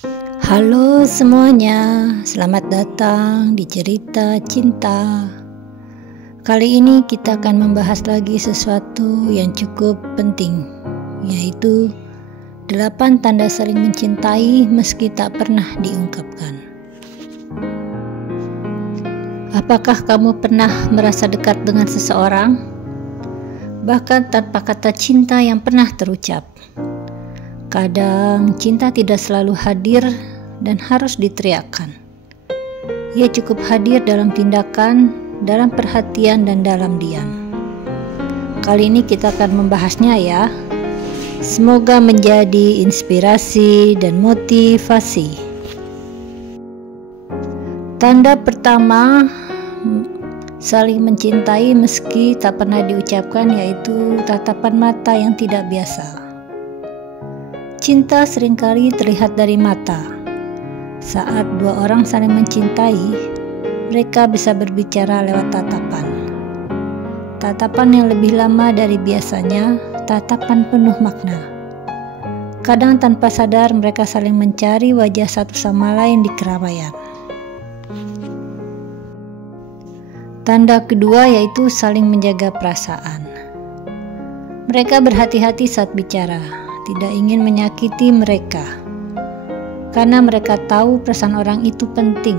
Halo semuanya, selamat datang di Cerita Cinta. Kali ini kita akan membahas lagi sesuatu yang cukup penting, yaitu 8 tanda saling mencintai meski tak pernah diungkapkan. Apakah kamu pernah merasa dekat dengan seseorang, bahkan tanpa kata cinta yang pernah terucap? Kadang cinta tidak selalu hadir dan harus diteriakkan. Ia cukup hadir dalam tindakan, dalam perhatian, dan dalam diam. Kali ini kita akan membahasnya ya. Semoga menjadi inspirasi dan motivasi. Tanda pertama saling mencintai meski tak pernah diucapkan, yaitu tatapan mata yang tidak biasa. Cinta seringkali terlihat dari mata. Saat dua orang saling mencintai, mereka bisa berbicara lewat tatapan. Tatapan yang lebih lama dari biasanya, tatapan penuh makna. Kadang tanpa sadar mereka saling mencari wajah satu sama lain di keramaian. Tanda kedua yaitu saling menjaga perasaan. Mereka berhati-hati saat bicara, tidak ingin menyakiti mereka, karena mereka tahu perasaan orang itu penting,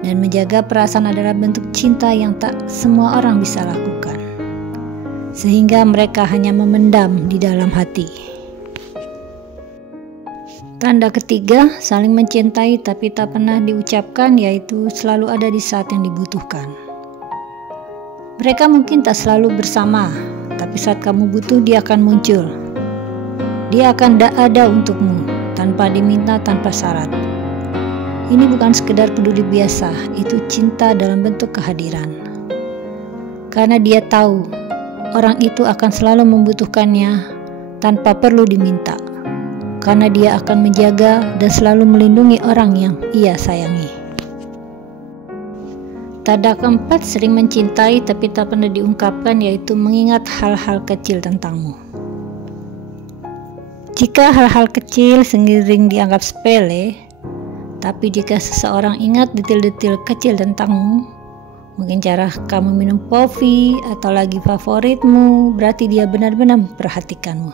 dan menjaga perasaan adalah bentuk cinta yang tak semua orang bisa lakukan, sehingga mereka hanya memendam di dalam hati. Tanda ketiga, saling mencintai tapi tak pernah diucapkan, yaitu selalu ada di saat yang dibutuhkan. Mereka mungkin tak selalu bersama, tapi saat kamu butuh dia akan muncul. Dia akan ada untukmu, tanpa diminta, tanpa syarat. Ini bukan sekedar peduli biasa, itu cinta dalam bentuk kehadiran. Karena dia tahu, orang itu akan selalu membutuhkannya tanpa perlu diminta. Karena dia akan menjaga dan selalu melindungi orang yang ia sayangi. Tanda keempat, sering mencintai tapi tak pernah diungkapkan, yaitu mengingat hal-hal kecil tentangmu. Jika hal-hal kecil sering dianggap sepele, tapi jika seseorang ingat detil-detil kecil tentangmu, mungkin cara kamu minum kopi atau lagu favoritmu, berarti dia benar-benar memperhatikanmu.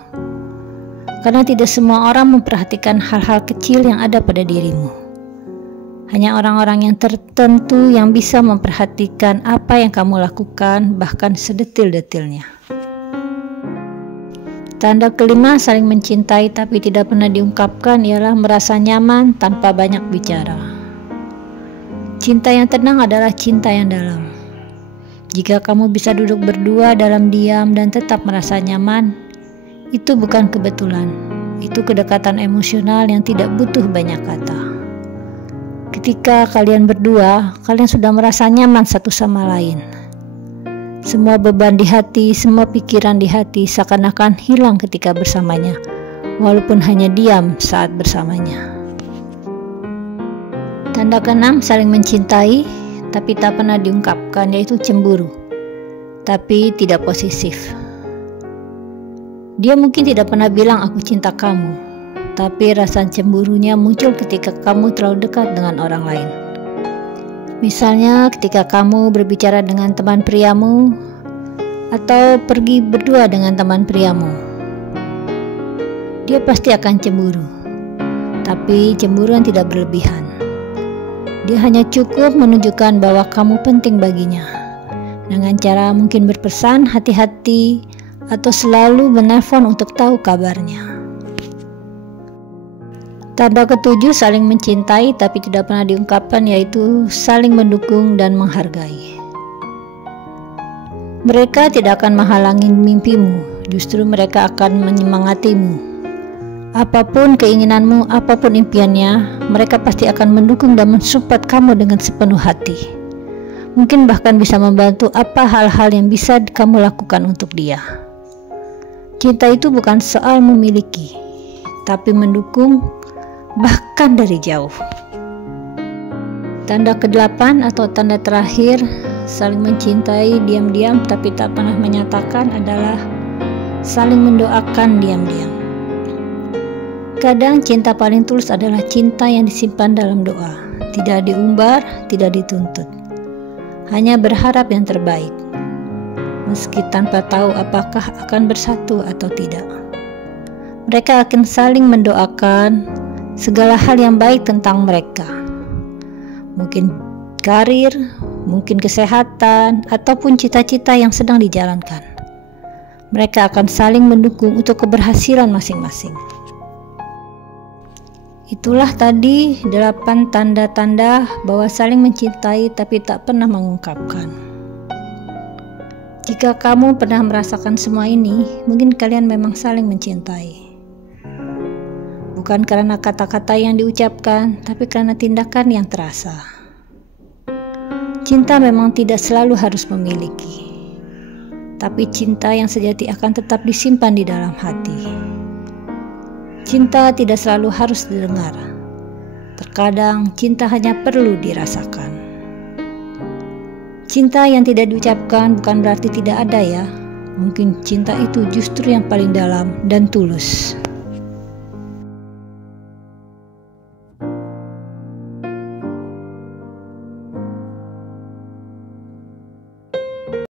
Karena tidak semua orang memperhatikan hal-hal kecil yang ada pada dirimu. Hanya orang-orang yang tertentu yang bisa memperhatikan apa yang kamu lakukan, bahkan sedetil-detilnya. Tanda kelima, saling mencintai tapi tidak pernah diungkapkan, ialah merasa nyaman tanpa banyak bicara. Cinta yang tenang adalah cinta yang dalam. Jika kamu bisa duduk berdua dalam diam dan tetap merasa nyaman, itu bukan kebetulan. Itu kedekatan emosional yang tidak butuh banyak kata. Ketika kalian berdua, kalian sudah merasa nyaman satu sama lain. Semua beban di hati, semua pikiran di hati seakan-akan hilang ketika bersamanya, walaupun hanya diam saat bersamanya. Tanda keenam, saling mencintai tapi tak pernah diungkapkan, yaitu cemburu, tapi tidak posesif. Dia mungkin tidak pernah bilang aku cinta kamu, tapi rasa cemburunya muncul ketika kamu terlalu dekat dengan orang lain. Misalnya ketika kamu berbicara dengan teman priamu atau pergi berdua dengan teman priamu. Dia pasti akan cemburu, tapi cemburu yang tidak berlebihan. Dia hanya cukup menunjukkan bahwa kamu penting baginya, dengan cara mungkin berpesan hati-hati atau selalu menelpon untuk tahu kabarnya. Tanda ketujuh, saling mencintai tapi tidak pernah diungkapkan, yaitu saling mendukung dan menghargai. Mereka tidak akan menghalangi mimpimu, justru mereka akan menyemangatimu. Apapun keinginanmu, apapun impiannya, mereka pasti akan mendukung dan mensupport kamu dengan sepenuh hati. Mungkin bahkan bisa membantu apa hal-hal yang bisa kamu lakukan untuk dia. Cinta itu bukan soal memiliki, tapi mendukung, bahkan dari jauh. Tanda ke-8 atau tanda terakhir, saling mencintai diam-diam tapi tak pernah menyatakan, adalah saling mendoakan diam-diam. Terkadang cinta paling tulus adalah cinta yang disimpan dalam doa, tidak diumbar, tidak dituntut, hanya berharap yang terbaik, meski tanpa tahu apakah akan bersatu atau tidak. Mereka akan saling mendoakan segala hal yang baik tentang mereka, mungkin karir, mungkin kesehatan, ataupun cita-cita yang sedang dijalankan. Mereka akan saling mendukung untuk keberhasilan masing-masing. Itulah tadi 8 tanda-tanda bahwa saling mencintai tapi tak pernah mengungkapkan. Jika kamu pernah merasakan semua ini, mungkin kalian memang saling mencintai. Bukan karena kata-kata yang diucapkan, tapi karena tindakan yang terasa. Cinta memang tidak selalu harus memiliki, tapi cinta yang sejati akan tetap disimpan di dalam hati. Cinta tidak selalu harus didengar. Terkadang cinta hanya perlu dirasakan. Cinta yang tidak diucapkan bukan berarti tidak ada ya. Mungkin cinta itu justru yang paling dalam dan tulus.